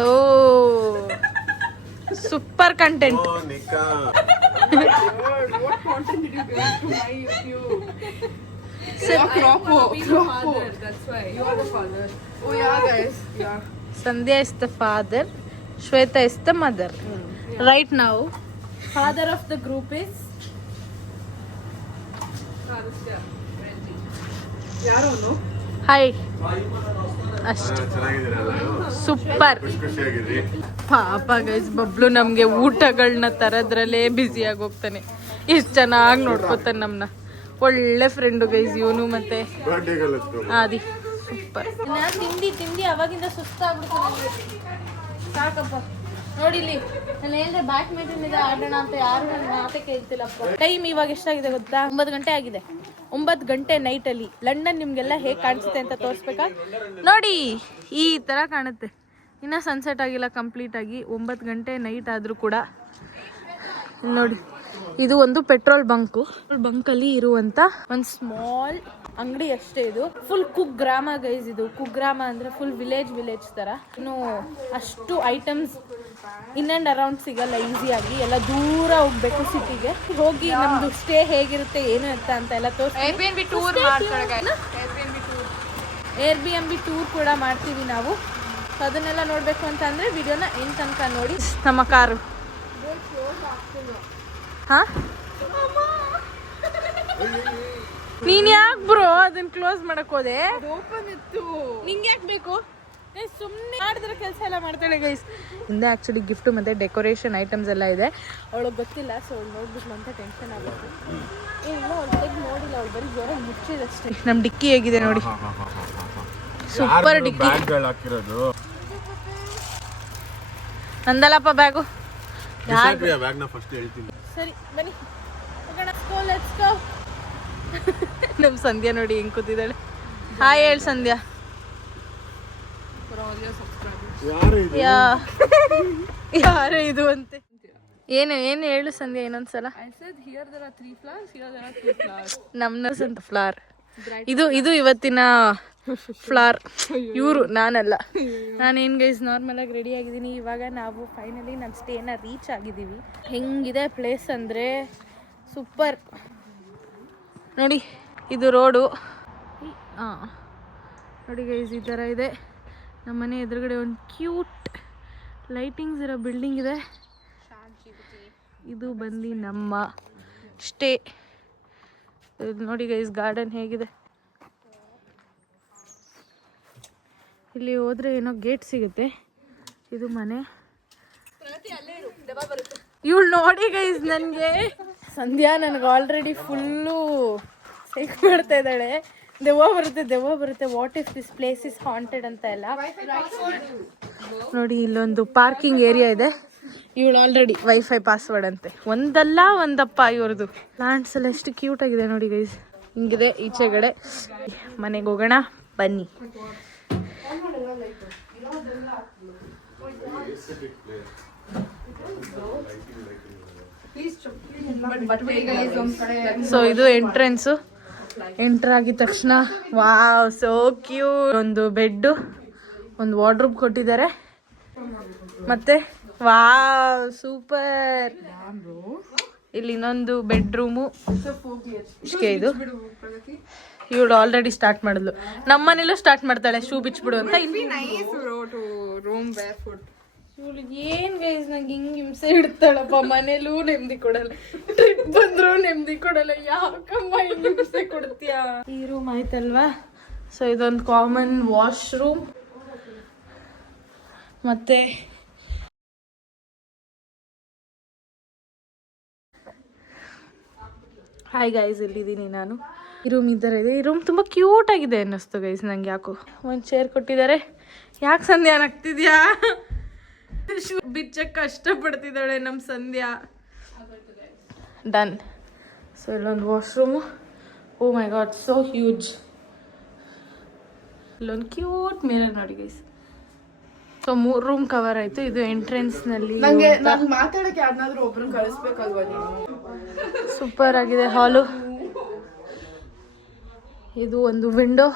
Oh super content. What content did you get to my YouTube? Cropo. That's why. You are the father. Oh yeah, guys. Yeah. Sandhya is the father. Shweta is the mother. Yeah. Right now, father of the group is ಯಾರು? Hi. ಅಷ್ಟೇ, super. ಪಾಪ guys, Bablu ನಮಗೆ ಊಟಗಳನ್ನ ತರೋದ್ರಲ್ಲೇ ಬ್ಯುಸಿಯಾಗಿ ಹೋಗ್ತಾನೆ. ಎಷ್ಟು ಚೆನ್ನಾಗಿ ನೋಡ್ಕೋತಾನೆ ನಮ್ಮನ್ನ. ಒಳ್ಳೆ friend guys ಇವನು ಮತ್ತೆ ಬರ್ಡೇಗೆಲ್ಲ ಆದಿ ಸೂಪರ್. ತಿಂಡಿ ಅವಾಗಿಂದ ಸುಸ್ತಾಗ್ಬಿಡ್ತು ಸಾಕಪ್ಪ. ನೋಡಿಲಿ ನಾನು ಹೇಳಿದ್ರೆ ಬ್ಯಾಡ್ಮಿಂಟನ್ ಇದೆ ಆಡೋಣ ಅಂತ ಯಾರು ನನ್ನ ಮಾತೇ ಕೇಳ್ತಿಲ್ಲಪ್ಪ. ಟೈಮ್ ಇವಾಗ ಎಷ್ಟಾಗಿದೆ ಗೊತ್ತಾ? 9 ಗಂಟೆ ಆಗಿದೆ. 9 ಗಂಟೆ ನೈಟಲ್ಲಿ ಲಂಡನ್ ನಿಮ್ಗೆಲ್ಲ ಹೇಗೆ ಕಾಣಿಸುತ್ತೆ ಅಂತ ತೋರಿಸ್ಬೇಕಾ? ನೋಡಿ ಈ ಥರ ಕಾಣುತ್ತೆ. ಇನ್ನೂ ಸನ್ಸೆಟ್ ಆಗಿಲ್ಲ ಕಂಪ್ಲೀಟ್ ಆಗಿ. 9 ಗಂಟೆ ನೈಟ್ ಆದರೂ ಕೂಡ ನೋಡಿ ಇದು ಒಂದು ಪೆಟ್ರೋಲ್ ಬಂಕಲ್ಲಿ ಇರುವಂತ ಒಂದು ಸ್ಮಾಲ್ ಅಂಗಡಿ ಅಷ್ಟೇ. ಇದು ಫುಲ್ ಕುಗ್ರಾಮ ಗೈಸ್. ಇದು ಕುಗ್ರಾಮ ಅಂದ್ರೆ ಫುಲ್ ವಿಲೇಜ್ ತರ. ಇನ್ನು ಅಷ್ಟು ಐಟಮ್ಸ್ ಇನ್ ಅಂಡ್ ಅರೌಂಡ್ ಸಿಗಲ್ಲ ಈಸಿಯಾಗಿ. ಎಲ್ಲ ದೂರ ಹೋಗ್ಬೇಕು ಸಿಟಿಗೆ. ಹೋಗಿ ನಮ್ದು ಸ್ಟೇ ಹೇಗಿರುತ್ತೆ ಏನು ಅಂತ ಎಲ್ಲ ತೋರಿಸ್ತೀವಿ. Airbnb ಟೂರ್ ಕೂಡ ಮಾಡ್ತೀವಿ ನಾವು. ಅದನ್ನೆಲ್ಲ ನೋಡ್ಬೇಕು ಅಂತ ಅಂದ್ರೆ ವಿಡಿಯೋನ ಎಂಡ್ ತನಕ ನೋಡಿ. ನಮ್ಮ ಕಾರು ನೀನ್ ಯಾಕೆ ಬ್ರೋ ಅದನ್ನ ಕ್ಲೋಸ್ ಮಾಡಕ್ ಹೋದೆ? ನಿಂಗೆ ಯಾಕೆ ಬೇಕು? ಸುಮ್ಮನೆ ಮಾಡಿದ್ರೆ ಕೆಲಸ ಎಲ್ಲ ಮಾಡ್ತಾಳೆ ಗೈಸ್. ಹಿಂದೆ ಆಕ್ಚುಲಿ ಗಿಫ್ಟ್ ಮತ್ತೆ ಡೆಕೋರೇಷನ್ ಐಟಮ್ಸ್ ಎಲ್ಲ ಇದೆ. ಅವಳಿಗೆ ಗೊತ್ತಿಲ್ಲ, ಸೊ ಅವಳು ನೋಡ್ಬಿಟ್ಟು ಅಂತ ಟೆನ್ಷನ್ ಆಗುತ್ತೆ. ಏನಿಲ್ಲ ಅವಳು ತೆಗ್ದು ನೋಡಿಲ್ಲ, ಅವಳು ಬರೀ ಜೋರ ಮುಚ್ಚಿದಷ್ಟೇ. ನಮ್ಮ ಡಿಕ್ಕಿ ಹೇಗಿದೆ ನೋಡಿ, ಸೂಪರ್ ಡಿಕ್ಕಿ. ನಂದಲ್ಲಪ್ಪ ಬ್ಯಾಗು. ಸರಿ ಬನ್ನಿ ಲೆಟ್ಸ್ ಗೋ. ನಮ್ಮ ಸಂಧ್ಯಾ ನೋಡಿ ಹೆಂಗ್ ಕೂತಿದ್ದಾಳೆ. ಹಾಯ್ ಹೇಳಿ ಸಂಧ್ಯಾ. ಯಾರು ಇದು ಅಂತೆ? ಏನು ಹೇಳು ಸಂಧ್ಯಾ ಇನ್ನೊಂದ್ಸಲ. ನಮ್ನರ್ಸ್ ಅಂತ ಫ್ಲಾರ್. ಇದು ಇವತ್ತಿನ ಫ್ಲಾರ್. ಇವರು ನಾನಲ್ಲ. ನಾನೇನು ಗೈಸ್ ನಾರ್ಮಲ್ ಆಗಿ ರೆಡಿ ಆಗಿದ್ದೀನಿ. ಇವಾಗ ನಾವು ಫೈನಲಿ ನಮ್ಮ ಸ್ಟೇನ ರೀಚ್ ಆಗಿದ್ದೀವಿ. ಹೆಂಗಿದೆ ಪ್ಲೇಸ್ ಅಂದರೆ ಸೂಪರ್. ನೋಡಿ ಇದು ರೋಡು. ನೋಡಿ ಗೈಸ್ ಈ ಥರ ಇದೆ. ನಮ್ಮ ಮನೆ ಎದುರುಗಡೆ ಒಂದು ಕ್ಯೂಟ್ ಲೈಟಿಂಗ್ಸ್ ಇರೋ ಬಿಲ್ಡಿಂಗ್ ಇದೆ. ಇದು ಬಂದು ನಮ್ಮ ಸ್ಟೇ. ನೋಡಿ ಗೈಸ್ ಗಾರ್ಡನ್ ಹೇಗಿದೆ. ಇಲ್ಲಿ ಹೋದ್ರೆ ಏನೋ ಗೇಟ್ ಸಿಗುತ್ತೆ. ಇದು ಮನೆ. ಇವಳು ನೋಡಿ ಗೈಸ್ ನನಗೆ ಸಂಧ್ಯಾ ನನಗೆ ಆಲ್ರೆಡಿ ಫುಲ್ಲು ಸೈಕ್ ಮಾಡ್ತಾ ಇದ್ದಾಳೆ. ದೆವ್ವ ಬರುತ್ತೆ. What if this place is haunted ಅಂತ ಎಲ್ಲ. ನೋಡಿ ಇಲ್ಲೊಂದು ಪಾರ್ಕಿಂಗ್ ಏರಿಯಾ ಇದೆ. ಇವಳು ಆಲ್ರೆಡಿ ವೈಫೈ ಪಾಸ್ವರ್ಡ್ ಅಂತೆ. ಒಂದಪ್ಪ ಇವ್ರದ್ದು. ಪ್ಲಾಂಟ್ಸ್ ಎಲ್ಲ ಎಷ್ಟು ಕ್ಯೂಟ್ ಆಗಿದೆ ನೋಡಿ ಗೈಸ್. ಹಿಂಗಿದೆ ಈಚೆಗಡೆ. ಮನೆಗೆ ಹೋಗೋಣ ಬನ್ನಿ. ಸೊ ಇದು ಎಂಟ್ರೆನ್ಸು. ಎಂಟರ್ ಆಗಿದ ತಕ್ಷಣ ವಾವ್ ಸೋ ಕ್ಯೂಟ್. ಒಂದು ಬೆಡ್ಡು, ಒಂದು ವಾರ್ಡ್ರೋಬ್ ಕೊಟ್ಟಿದ್ದಾರೆ. ಮತ್ತೆ ವಾವ್ ಸೂಪರ್. ಇಲ್ಲಿ ಇನ್ನೊಂದು ಬೆಡ್ರೂಮು. ಇದು ಇವಳು ಆಲ್ರೆಡಿ ಸ್ಟಾರ್ಟ್ ಮಾಡಿದ್ಲು. ನಮ್ಮನೇಲೂ ಸ್ಟಾರ್ಟ್ ಮಾಡ್ತಾಳೆ ಶೂ ಬಿಚ್ಬಿಡು ಅಂತ. ಇವಳು ಏನ್ ಗೈಸ್ ನಂಗೆ ಹಿಂಗ್ ಹಿಂಸೆ ಇಡ್ತಾಳಪ್ಪ. ಮನೇಲೂ ನೆಮ್ಮದಿ ಕೊಡಲ್ಲ, ಟ್ರಿಪ್ ಬಂದ್ರು ನೆಮ್ಮದಿ ಕೊಡಲ್ಲ. ಯಾಕಮ್ಮ ಹಿಂಗ್ ಹಿಂಸೆ ಕೊಡ್ತೀಯ? ಈ ರೂಮ್ ಆಯ್ತಲ್ವಾ? ಸೊ ಇದೊಂದು ಕಾಮನ್ ವಾಶ್ರೂಮ್. ಮತ್ತೆ ಹಾಯ್ ಗೈಸ್, ಇಲ್ಲಿದ್ದೀನಿ ನಾನು. ಈ ರೂಮ್ ಇದ್ದಾರೆ ಇದೆ. ಈ ರೂಮ್ ತುಂಬ ಕ್ಯೂಟ್ ಆಗಿದೆ ಅನ್ನಿಸ್ತು ಗೈಸ್ ನಂಗೆ. ಯಾಕೋ ಒಂದು ಚೇರ್ ಕೊಟ್ಟಿದ್ದಾರೆ. ಯಾಕೆ ಸಂಧ್ಯಾ ನಗ್ತಿದ್ಯಾ? ಶೂ ಬಿಚ್ಚಕ್ಕೆ ಕಷ್ಟಪಡ್ತಿದ್ದಾಳೆ ನಮ್ಮ ಸಂಧ್ಯಾ. ಡನ್. ಸೊ ಇಲ್ಲೊಂದು ವಾಶ್ರೂಮು. ಓ ಮೈ ಗಾಡ್ ಸೋ ಹ್ಯೂಜ್. ಇಲ್ಲೊಂದು ಕ್ಯೂಟ್ ಮಿರರ್ ನೋಡಿ ಗೈಸ್. ಸೊ 3 ರೂಮ್ ಕವರ್ ಆಯ್ತು. ಇದು ಎಂಟ್ರೆನ್ಸ್ನಲ್ಲಿ ಮಾತಾಡಕ್ಕೆ ಯಾರನ್ನಾದ್ರೂ ಒಬ್ರನ್ನ ಕಳಿಸ್ಬೇಕಲ್ವಾ ನೀವು? ಸೂಪರ್ ಆಗಿದೆ ಹಾಲು. ಇದು ಒಂದು ವಿಂಡೋ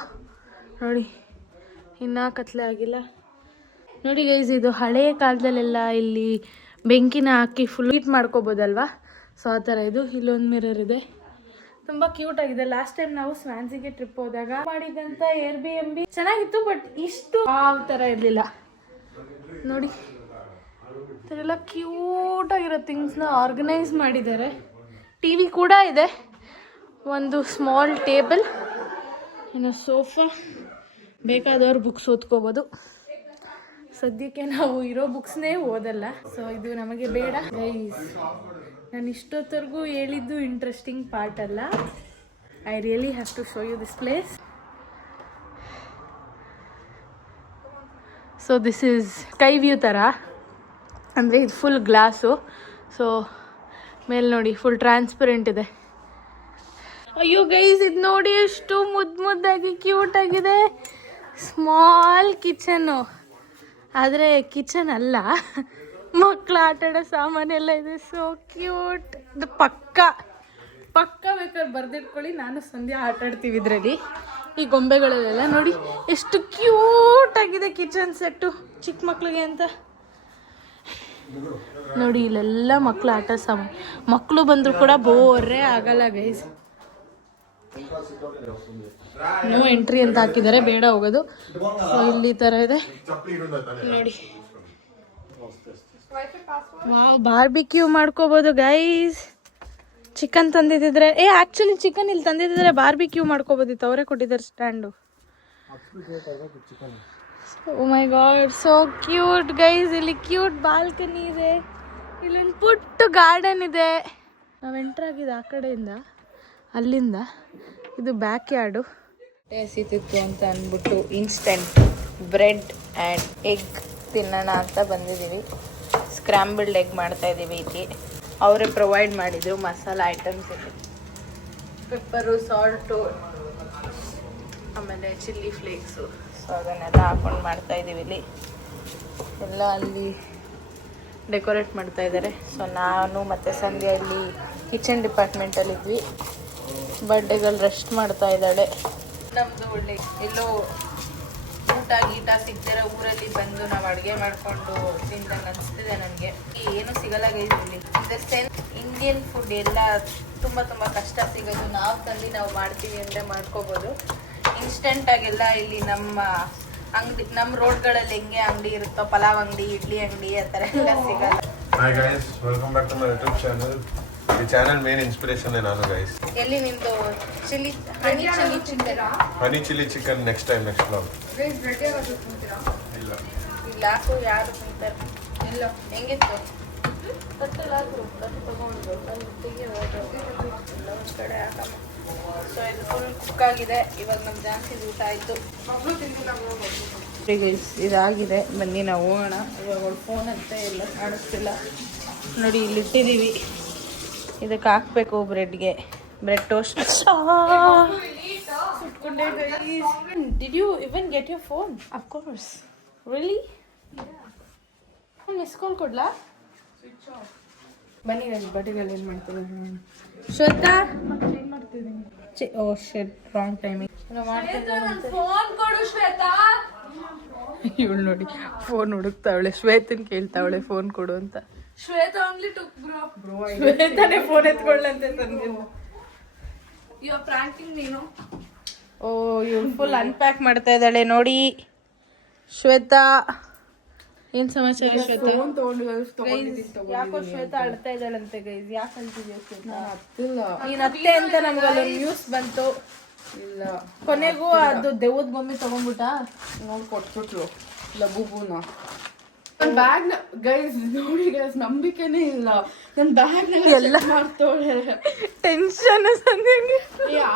ನೋಡಿ, ಇನ್ನೂ ಕತ್ಲೆ ಆಗಿಲ್ಲ ನೋಡಿ ಗೈಸ್. ಇದು ಹಳೆಯ ಕಾಲದಲ್ಲೆಲ್ಲ ಇಲ್ಲಿ ಬೆಂಕಿನ ಹಾಕಿ ಫುಲ್ ಹೀಟ್ ಮಾಡ್ಕೋಬೋದಲ್ವಾ, ಸೊ ಆ ಥರ ಇದು. ಇಲ್ಲೊಂದು ಮಿರರ್ ಇದೆ, ತುಂಬ ಕ್ಯೂಟ್ ಆಗಿದೆ. ಲಾಸ್ಟ್ ಟೈಮ್ ನಾವು ಸ್ವಾನ್ಸಿಗೆ ಟ್ರಿಪ್ ಹೋದಾಗ ಮಾಡಿದಂಥ Airbnb ಚೆನ್ನಾಗಿತ್ತು, ಬಟ್ ಇಷ್ಟು ಆ ಥರ ಇರಲಿಲ್ಲ ನೋಡಿ. ಇದೆಲ್ಲ ಕ್ಯೂಟ್ ಆಗಿರೋ ಥಿಂಗ್ಸ್ನ ಆರ್ಗನೈಸ್ ಮಾಡಿದ್ದಾರೆ. ಟಿವಿ ಕೂಡ ಇದೆ, ಒಂದು ಸ್ಮಾಲ್ ಟೇಬಲ್, ಇನ್ನು ಸೋಫಾ. ಬೇಕಾದವ್ರು ಬುಕ್ಸ್ ಓದ್ಕೋಬೋದು. ಸದ್ಯಕ್ಕೆ ನಾವು ಇರೋ ಬುಕ್ಸ್ನೇ ಓದಲ್ಲ, ಸೊ ಇದು ನಮಗೆ ಬೇಡ ಗೈಸ್. ನಾನು ಇಷ್ಟೊತ್ತರೆಗೂ ಹೇಳಿದ್ದು ಇಂಟ್ರೆಸ್ಟಿಂಗ್ ಪಾರ್ಟ್ ಅಲ್ಲ. I really have to show you this place. So this is sky view ಥರ, ಅಂದರೆ ಇದು ಫುಲ್ ಗ್ಲಾಸು. ಸೊ ಮೇಲೆ ನೋಡಿ ಫುಲ್ ಟ್ರಾನ್ಸ್ಪರೆಂಟ್ ಇದೆ. ಅಯ್ಯೋ ಗೈಸ್, ಇದು ನೋಡಿ ಎಷ್ಟು ಮುದ್ದಾಗಿ ಕ್ಯೂಟ್ ಆಗಿದೆ. ಸ್ಮಾಲ್ ಕಿಚನ್ನು, ಆದರೆ ಕಿಚನ್ ಅಲ್ಲ, ಮಕ್ಕಳು ಆಟಾಡೋ ಸಾಮಾನೆಲ್ಲ ಇದೆ. So cute. ಇದು ಪಕ್ಕ ಬೇಕಾದ್ರೆ ಬರ್ದಿಟ್ಕೊಳ್ಳಿ, ನಾನು ಸಂಧ್ಯಾ ಆಟಾಡ್ತೀವಿ ಇದರಲ್ಲಿ. ಈ ಗೊಂಬೆಗಳಲ್ಲೆಲ್ಲ ನೋಡಿ ಎಷ್ಟು ಕ್ಯೂಟ್ ಆಗಿದೆ ಕಿಚನ್ ಸೆಟ್ಟು ಚಿಕ್ಕ ಮಕ್ಳಿಗೆ ಅಂತ. ನೋಡಿ ಇಲ್ಲೆಲ್ಲ ಮಕ್ಕಳು ಆಟ ಸಾಮಾನು. ಮಕ್ಕಳು ಬಂದರೂ ಕೂಡ ಬೋರೇ ಆಗಲ್ಲ ಗೈಸ್. ನೋ ಎಂಟ್ರಿ ಅಂತ ಹಾಕಿದ್ದಾರೆ, ಬೇಡ ಹೋಗೋದು. ಸೊ ಇಲ್ಲಿ ಈ ಥರ ಇದೆ ನೋಡಿ. ವಾವ್, ಬಾರ್ಬಿಕ್ಯೂ ಮಾಡ್ಕೋಬೋದು ಗೈಸ್. ಚಿಕನ್ ತಂದಿದ್ದಿದ್ರೆ, ಆ್ಯಕ್ಚುಲಿ ಚಿಕನ್ ಇಲ್ಲಿ ತಂದಿದ್ದಿದ್ರೆ ಬಾರ್ಬಿಕ್ಯೂ ಮಾಡ್ಕೋಬೋದಿತ್ತು, ಅವರೇ ಕೊಟ್ಟಿದ್ದಾರೆ ಸ್ಟ್ಯಾಂಡು. ಓ ಮೈ ಗಾಡ್, ಸೋ ಕ್ಯೂಟ್ ಗೈಸ್. ಇಲ್ಲಿ ಕ್ಯೂಟ್ ಬಾಲ್ಕನಿ ಇದೆ, ಇಲ್ಲೊಂದು ಪುಟ್ಟ ಗಾರ್ಡನ್ ಇದೆ. ನಾವು ಎಂಟ್ರ್ ಆಗಿದೆ ಆ ಕಡೆಯಿಂದ, ಅಲ್ಲಿಂದ ಇದು ಬ್ಯಾಕ್ ಯಾರ್ಡು. ಹಸಿತಿತ್ತು ಅಂತ ಅಂದ್ಬಿಟ್ಟು ಇನ್ಸ್ಟೆಂಟ್ ಬ್ರೆಡ್ ಆ್ಯಂಡ್ ಎಗ್ ತಿನ್ನೋಣ ಅಂತ ಬಂದಿದ್ದೀವಿ. ಸ್ಕ್ರಾಂಬಲ್ಡ್ ಎಗ್ ಮಾಡ್ತಾ ಇದ್ದೀವಿ. ಇಲ್ಲಿ ಅವರೇ ಪ್ರೊವೈಡ್ ಮಾಡಿದರು ಮಸಾಲ ಐಟಮ್ಸ್ ಇದೆ, ಪೆಪ್ಪರು, ಸಾಲ್ಟು, ಆಮೇಲೆ ಚಿಲ್ಲಿ ಫ್ಲೇಕ್ಸು. ಸೊ ಅದನ್ನೆಲ್ಲ ಹಾಕೊಂಡು ಮಾಡ್ತಾ ಇದ್ದೀವಿ. ಇಲ್ಲಿ ಎಲ್ಲ ಅಲ್ಲಿ ಡೆಕೋರೇಟ್ ಮಾಡ್ತಾ ಇದ್ದಾರೆ. ಸೊ ನಾನು ಮತ್ತು ಸಂಧ್ಯಾ ಇಲ್ಲಿ ಕಿಚನ್ ಡಿಪಾರ್ಟ್ಮೆಂಟಲ್ಲಿದ್ವಿ. ಬರ್ಡೇಗಳು ರೆಸ್ಟ್ ಮಾಡ್ತಾ ಇದ್ದಾಳೆ. ನಮ್ಮದು ಒಳ್ಳೆ ಎಲ್ಲೋ ಊಟ ಗೀಟ ಸಿಗ್ದಿರೋ ಊರಲ್ಲಿ ಬಂದು ನಾವು ಅಡುಗೆ ಮಾಡಿಕೊಂಡು ತಿಂದಂಗೆ ಅನಿಸ್ತಿದೆ ನನಗೆ. ಏನು ಸಿಗಲ್ಲ ಗೈಸ್ ಇಲ್ಲಿ. In the sense Indian food ಎಲ್ಲ ತುಂಬ ಕಷ್ಟ ಸಿಗೋದು. ನಾವು ತಂದು ನಾವು ಮಾಡ್ತೀವಿ ಅಂದರೆ ಮಾಡ್ಕೋಬೋದು. ಇನ್ಸ್ಟೆಂಟಾಗೆಲ್ಲ ಇಲ್ಲಿ ನಮ್ಮ ಅಂಗಡಿ, ನಮ್ಮ ರೋಡ್ಗಳಲ್ಲಿ ಹೆಂಗೆ ಅಂಗಡಿ ಇರುತ್ತೋ, ಪಲಾವ್ ಅಂಗಡಿ, ಇಡ್ಲಿ ಅಂಗಡಿ, ಆ ಥರ ಎಲ್ಲ ಸಿಗಲ್ಲ. Hi guys, welcome back to my YouTube channel. ಈ ಚಾನಲ್ ಮೇನ್ ಇನ್ಸ್ಪಿರೇಷನ್ ನಾನು ಗೈಸ್. ಎಲ್ಲಿ ನಿಂದು honey chilli chicken next time next vlog. ಇಲ್ಲ ಯಾಕು ಯಾರು ತಿಂತಾರೆ? ಇಲ್ಲ ಹೆಂಗಿತ್ತು? ತಟ್ಟಲಾಕು ತಗೊಂಡು ಅಲ್ಲಿ ತೆಗಿಯೋಲ್ಲ ಒಂದು ಕಡೆ ಹಾಕಮ್ಮ. ಸೊ ಇದು ಫುಲ್ ಕುಕ್ ಆಗಿದೆ. ಇವಾಗ ನಮ್ಮ ಜಾಸ್ತಿ ಊಟ ಆಯಿತು. ಇದಾಗಿದೆ, ಬನ್ನಿ ನಾವು ಹೋಗೋಣ. ಇವಾಗ ಅವಳು ಫೋನ್ ಅಂತ ಎಲ್ಲ ಕಾಣಿಸ್ತಿಲ್ಲ ನೋಡಿ. ಇಲ್ಲಿ ಇಟ್ಟಿದ್ದೀವಿ, ಇದಕ್ಕೆ ಹಾಕಬೇಕು ಬ್ರೆಡ್ಗೆ. Bread toast. Did you even get your phone? Of course. Really? Miss call ಕೊಡ್ಲಾ? ಬನ್ನಿ ಗೈಸ್, ಬಡ್ಡಿಗಳು ಏನು ಮಾಡ್ತೀವಿ ಶ್ವೇತಾ? ಏನು ಮಾಡ್ತಿದ್ದೀನಿ? Oh shit, wrong timing. Phone ಕೊಡು ಶ್ವೇತಾ. ಇವಳು ನೋಡಿ ಫೋನ್ ಹುಡುಕ್ತಾವಳೆ, ಶ್ವೇತನ್ ಕೇಳ್ತಾವಳೆ ಫೋನ್ ಕೊಡು ಅಂತ. Shweta only took bro. ಶ್ವೇತಾನೇ ಫೋನ್ ಎತ್ಕೊಳ್ಳಂತೆ ತಂದಿಲ್ಲ. ಯು ಆರ್ ಪ್ರಾಂಕಿಂಗ್ ನೀನು. ಓ ಇವಳು ಫುಲ್ ಅನ್ಪ್ಯಾಕ್ ಮಾಡ್ತಾ ಇದ್ದಾಳೆ ನೋಡಿ ಶ್ವೇತಾ. ಏನ್ ಸಮಾಚಾರ ಶ್ವೇತಾ? ಯಾಕೋ ಶ್ವೇತಾ ಅಳ್ತಾ ಇದ್ದಾಳಂತೆ ಗೈಸ್. ಯಾಕೆ ಅಳ್ತಿದ್ಯಾ ಶ್ವೇತಾ? ನೀನ್ ಅತ್ತೆ ಅಂತ ನಮ್ಗೆ ಅಲ್ಲೊಂದು ನ್ಯೂಸ್ ಬಂತು. ಇಲ್ಲ, ಕೊನೆಗೂ ಅದು ದೆವ್ವದ ಬೊಮ್ಮೆ ತಗೊಂಡ್ಬಿಟ್ಟ ನೋಡಿ ಕೊಟ್ಬಿಟ್ಲು ಲಬುಬುನ. ನನ್ನ ಬ್ಯಾಗ್ ಗೈಸ್ ನೋಡಿ ಗೈಸ್, ನಂಬಿಕೆನೇ ಇಲ್ಲ. ನನ್ನ ಬ್ಯಾಗ್ ಎಲ್ಲ ಮಾಡ್ತೋಳೆ. ಟೆನ್ಷನ್ ಸಂಧ್ಯಾ.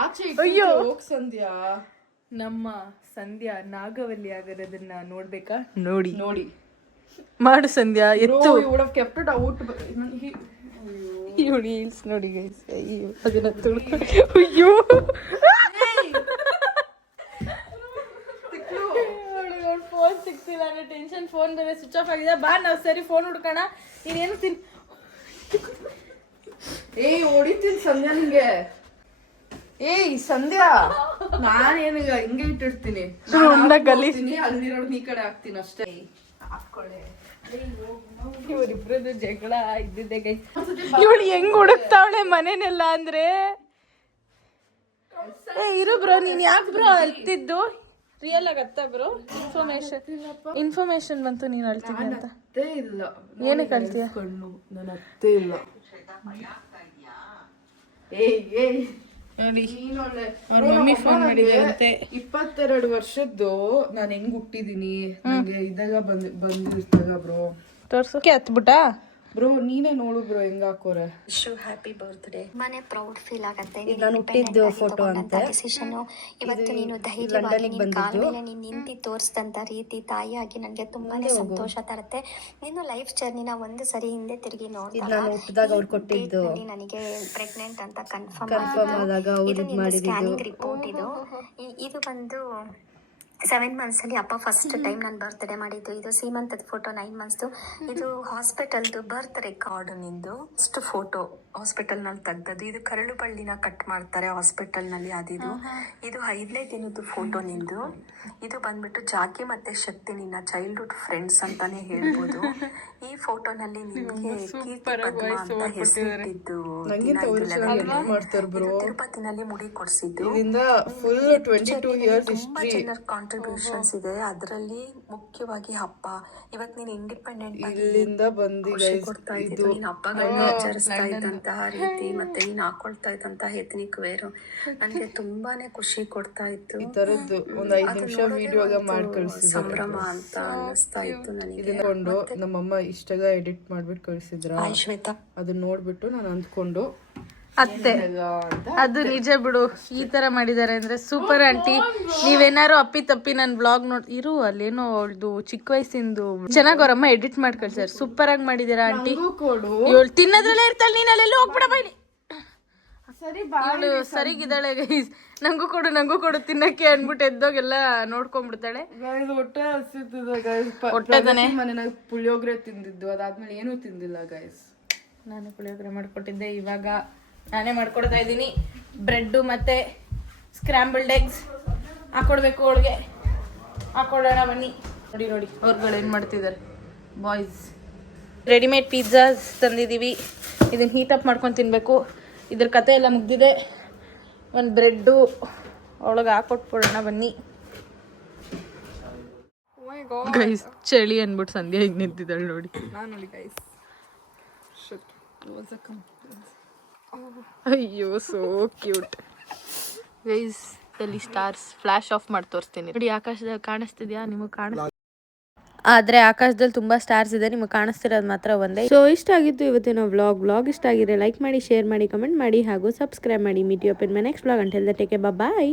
ಆಚೆ ಹೋಗ್ ಸಂಧ್ಯಾ. ನಮ್ಮ ಸಂಧ್ಯಾ ನಾಗವಲ್ಲಿ ಆಗಿರೋದನ್ನ ನೋಡ್ಬೇಕಾ? ನೋಡಿ ನೋಡಿ ಮಾಡು ಸಂಧ್ಯಾ. ಎತ್ತು ಕೆಪ್ಟ್ ಔಟ್. ಇವಳು ಹೀಲ್ಸ್ ನೋಡಿ ಗೈಸ್. ಅಯ್ಯೋ ಅದನ್ನ ತುಳ್ಕೊಂಡು ಅಯ್ಯೋ ಫೋನ್ ಸಿಗ್ತಿಲ್ಲ ಅನ್ನೋ ಟೆನ್ಷನ್. ಫೋನ್ ಬೇರೆ ಸ್ವಿಚ್ ಆಫ್ ಆಗಿದೆ. ಬಾ ನಾವು ಸರಿ ಫೋನ್ ಹುಡ್ಕೋಣ. ನೀನೇನು ಹೊಡಿತೀನಿ ಸಂಧ್ಯಾ ನಿಂಗೆ. ಸಂಧ್ಯಾ, ನಾನೇನು ಹಿಂಗೆ ಇಟ್ಟಿರ್ತೀನಿ, ಅಲ್ಲಿರೋ ಈ ಕಡೆ ಹಾಕ್ತೀನಿ ಅಷ್ಟೇ. ಇವರಿಬ್ರದ್ದು ಜಗಳ ಇದ್ದಿದ್ದೆ ಗೈ. ಇವಳು ಹೆಂಗ್ ಹುಡುಕ್ತಾವಳೆ ಮನೇನೆಲ್ಲ ಅಂದ್ರೆ. ಇರು ಬ್ರೋ, ನೀನ್ ಯಾಕೆ ಬ್ರೋ ಅಳ್ತಿದ್ದು? ರಿಯಲ್ ಆಗತ್ತ ಬ್ರೋ? ಇನ್ಫಾರ್ಮೇಶನ್ ಬಂತು ನೀನ್ ಅಳ್ತಿದ್ದೆ ಅಂತ. ಇಲ್ಲ, ಏನಕ್ಕೆ ಅಳ್ತೀಯ? ಕಣ್ಣು, ನನ್ನ ಅತ್ತೆ ಇಲ್ಲ. ನೋಡಿ ಅವ್ರ ಮಮ್ಮಿ ಫೋನ್ ಮಾಡಿದ್ರಂತೆ. 22 ವರ್ಷದ್ದು ನಾನು ಹೆಂಗ್ ಹುಟ್ಟಿದೀನಿ, ನಂಗೆ ಇದಾಗ ಬಂದಿರ್ತಾಗ ಬ್ರೋ. ತೋರ್ಸೋಕೆ ಹತ್ಬಿಟ್ಟ ಬ್ರೋ ನೀನೇ ನೋಡು ಬ್ರೋ ಹೆಂಗ್ ಹಾಕೋರೆ. ತುಂಬಾನೇ ಪ್ರೌಡ್ ಫೀಲ್ ಆಗತ್ತೆ. ನಾನು ಹುಟ್ಟಿದ್ದು ಫೋಟೋ ಅಂತೆ. ಡಿಸಿಷನ್ ಇವತ್ತು ನೀನು ಧೈರ್ಯವಾಗಿ ನಿನ್ನ ಕಾಲ ಮೇಲೆ ನೀನು ನಿಂತಿ ತೋರಿಸಿದಂತ ರೀತಿ ತಾಯಿಯಾಗಿ ನನಗೆ ತುಂಬಾನೇ ಸಂತೋಷ ತರುತ್ತೆ. ನೀನು ಲೈಫ್ ಜರ್ನಿನ ಒಂದು ಸರಿ ಹಿಂದೆ ತಿರುಗಿ ನೋಡಿದಾಗ ನಾನು ಹುಟ್ಟಿದಾಗ ಅವ್ರು ಕೊಟ್ಟಿದ್ದು ನನಗೆ ಪ್ರೆಗ್ನೆಂಟ್ ಅಂತ ಕನ್ಫರ್ಮ್ ಆದಾಗ ಅವ್ರು ಇದು ನಿನ್ನ ಸ್ಕ್ಯಾನಿಂಗ್ ರಿಪೋರ್ಟ್. ಇದು ಬಂದು 7 months ಅಲ್ಲಿ ಅಪ್ಪ ಫಸ್ಟ್ ಟೈಮ್ ನಾನು ಬರ್ತ್ಡೇ ಮಾಡಿದ್ದು. ಇದು ಸೀಮಂತದ ಫೋಟೋ 9 months. ಇದು ಹಾಸ್ಪಿಟಲ್ದು ಬರ್ತ್ ರೆಕಾರ್ಡ್ ನಿಂದು ಫಸ್ಟ್ ಫೋಟೋ ಹಾಸ್ಪಿಟಲ್ ನಲ್ಲಿ ತೆಗ್ದದ್ದು. ಇದು ಕರಳು ಬಳ್ಳಿನ ಕಟ್ ಮಾಡ್ತಾರೆ ಹಾಸ್ಪಿಟಲ್ ನಲ್ಲಿ ಅದಿದು. ಇದು 5ನೇ ದಿನದ್ದು ಫೋಟೋ ನಿಂದು. ಇದು ಬಂದ್ಬಿಟ್ಟು ಜಾಕಿ ಮತ್ತೆ ಶಕ್ತಿ ನಿನ್ನ ಚೈಲ್ಡ್ಹುಡ್ ಫ್ರೆಂಡ್ಸ್ ಅಂತಾನೆ ಹೇಳ್ಬೋದು. ಈ ಫೋಟೋನಲ್ಲಿ ನಿನ್ಗೆ ಕೀರ್ತಿ ಪದ್ಮ ಅಂತ ಹೆಸರಿಟ್ಟಿದ್ದು ತಿರುಪತಿನಲ್ಲಿ ಮುಡಿ ಕೊಡ್ಸಿದ್ದು. ತುಂಬಾ ಜನರ ಕಾಂಟ್ರಿಬ್ಯೂಷನ್ಸ್ ಇದೆ ಅದರಲ್ಲಿ. ಮುಖ್ಯವಾಗಿ ಹಬ್ಬ ಇವತ್ತು ನೀನು ಇಂಡಿಪೆಂಡೆಂಟ್ ಖುಷಿ ಕೊಡ್ತಾ ಇದ್ದು ನೀನು ಹಬ್ಬಗಳನ್ನ ಆಚರಿಸ್ತಾ ಇದ್ದಂತಹ ರೀತಿ ಮತ್ತೆ ನೀನು ಹಾಕೊಳ್ತಾ ಇದ್ದಂತಹ ಎಥನಿಕ್ ವೇರು ನನಗೆ ತುಂಬಾನೇ ಖುಷಿ ಕೊಡ್ತಾ ಇತ್ತು. ಸಂಭ್ರಮ ಅಂತ ಅನ್ನಿಸ್ತಾ ಇತ್ತು ನನಗೆ. ನಮ್ಮಮ್ಮ ಇಷ್ಟಾಗ ಎಡಿಟ್ ಮಾಡ್ಬಿಟ್ಟು ಕಳ್ಸಿದ್ರ. ಶ್ವೇತಾ ಅದನ್ನ ನೋಡ್ಬಿಟ್ಟು ನಾನು ಅಂದ್ಕೊಂಡು ಅತ್ತೆ ಅದು ನಿಜ ಬಿಡು. ಈ ತರ ಮಾಡಿದಾರೆ ಅಂದ್ರೆ ಸೂಪರ್ ಆಂಟಿ. ನೀವೇನಾರು ಅಪ್ಪಿ ತಪ್ಪಿ ನನ್ ಬ್ಲಾಗ್ ಇರು ಅಲ್ಲೇನೋ ಅವಳ್ದು ಚಿಕ್ಕ ವಯಸ್ಸಿಂದು ಚೆನ್ನಾಗ್ ಅವ್ರಮ್ಮ ಎಡಿಟ್ ಮಾಡಿ ಕಳ್ಸಾರ. ಸೂಪರ್ ಆಗಿ ಮಾಡಿದಾರ ಆಂಟಿ. ಇವಳು ತಿನ್ನೋದ್ರಲ್ಲೇ ಇರ್ತಾಳೆ, ನೀನ್ ಅಲ್ಲೆಲ್ಲ ಹೋಗ್ಬಿಡ ಬೈಲಿ. ಇವಳು ಸರಿಗಿದ್ದಾಳೆ ಗೈಸ್. ನಂಗೂ ಕೊಡು ತಿನ್ನಕ್ಕೆ ಅನ್ಬಿಟ್ಟು ಎದ್ದೋಗೆಲ್ಲ ನೋಡ್ಕೊಂಡ್ಬಿಡ್ತಾಳೆ. ಹೊಟ್ಟೆ ಹೊಟ್ಟೆ ತಾನೆ ಮನೆಯಾಗ ಪುಳಿಯೋಗರೆ ತಿಂದಿದ್ದು. ಅದಾದ್ಮೇಲೆ ಏನೂ ತಿಂದಿಲ್ಲ ಗೈಸ್. ನಾನು ಪುಳಿಯೋಗರೆ ಮಾಡ್ಕೊಟ್ಟಿದ್ದೆ. ಇವಾಗ ನಾನೇ ಮಾಡ್ಕೊಡ್ತಾ ಇದ್ದೀನಿ. ಬ್ರೆಡ್ಡು ಮತ್ತೆ ಸ್ಕ್ರಾಂಬಲ್ಡ್ ಎಗ್ಸ್ ಹಾಕೊಡ್ಬೇಕು. ಅವಳಿಗೆ ಹಾಕೊಡೋಣ ಬನ್ನಿ. ನೋಡಿ ಅವ್ರುಗಳು ಏನು ಮಾಡ್ತಿದ್ದಾರೆ ಬಾಯ್ಸ್. Readymade pizzas ತಂದಿದ್ದೀವಿ. ಇದನ್ನು ಹೀಟಪ್ ಮಾಡ್ಕೊಂಡು ತಿನ್ನಬೇಕು. ಇದ್ರ ಕತೆ ಎಲ್ಲ ಮುಗ್ದಿದೆ. ಒಂದು ಬ್ರೆಡ್ಡು ಅವಳಿಗೆ ಹಾಕೊಟ್ಬಿಡೋಣ ಬನ್ನಿ. ಗೈಸ್ ಚಳಿ ಅಂದ್ಬಿಟ್ಟು ಸಂಧ್ಯಾ ಈಗ ನಿಂತಿದ್ದಾಳೆ ನೋಡಿ. ನಾನು ನೋಡಿ ಗೈಸ್. ಅಯ್ಯೋ ಸೋ ಕ್ಯೂಟ್ ಗೈಸ್. ಅಲ್ಲಿ ಸ್ಟಾರ್ಸ್ ಫ್ಲಾಶ್ ಆಫ್ ಮಾಡಿ ತೋರಿಸ್ತೀನಿ ನೋಡಿ. ಆಕಾಶದಲ್ಲಿ ಕಾಣಿಸ್ತಿದ್ಯಾ ನಿಮಗೆ? ಆದರೆ ಆಕಾಶದಲ್ಲಿ ತುಂಬ ಸ್ಟಾರ್ಸ್ ಇದೆ, ನಿಮಗೆ ಕಾಣಿಸ್ತಿರೋದು ಮಾತ್ರ ಒಂದೇ. ಸೊ ಇಷ್ಟ ಆಗಿತ್ತು ಇವತ್ತಿನ ವ್ಲಾಗ್ ಇಷ್ಟ ಆಗಿದ್ರೆ ಲೈಕ್ ಮಾಡಿ, ಶೇರ್ ಮಾಡಿ, ಕಮೆಂಟ್ ಮಾಡಿ ಹಾಗೂ ಸಬ್ಸ್ಕ್ರೈಬ್ ಮಾಡಿ. Meet you up in my next vlog. Until that take care, bye.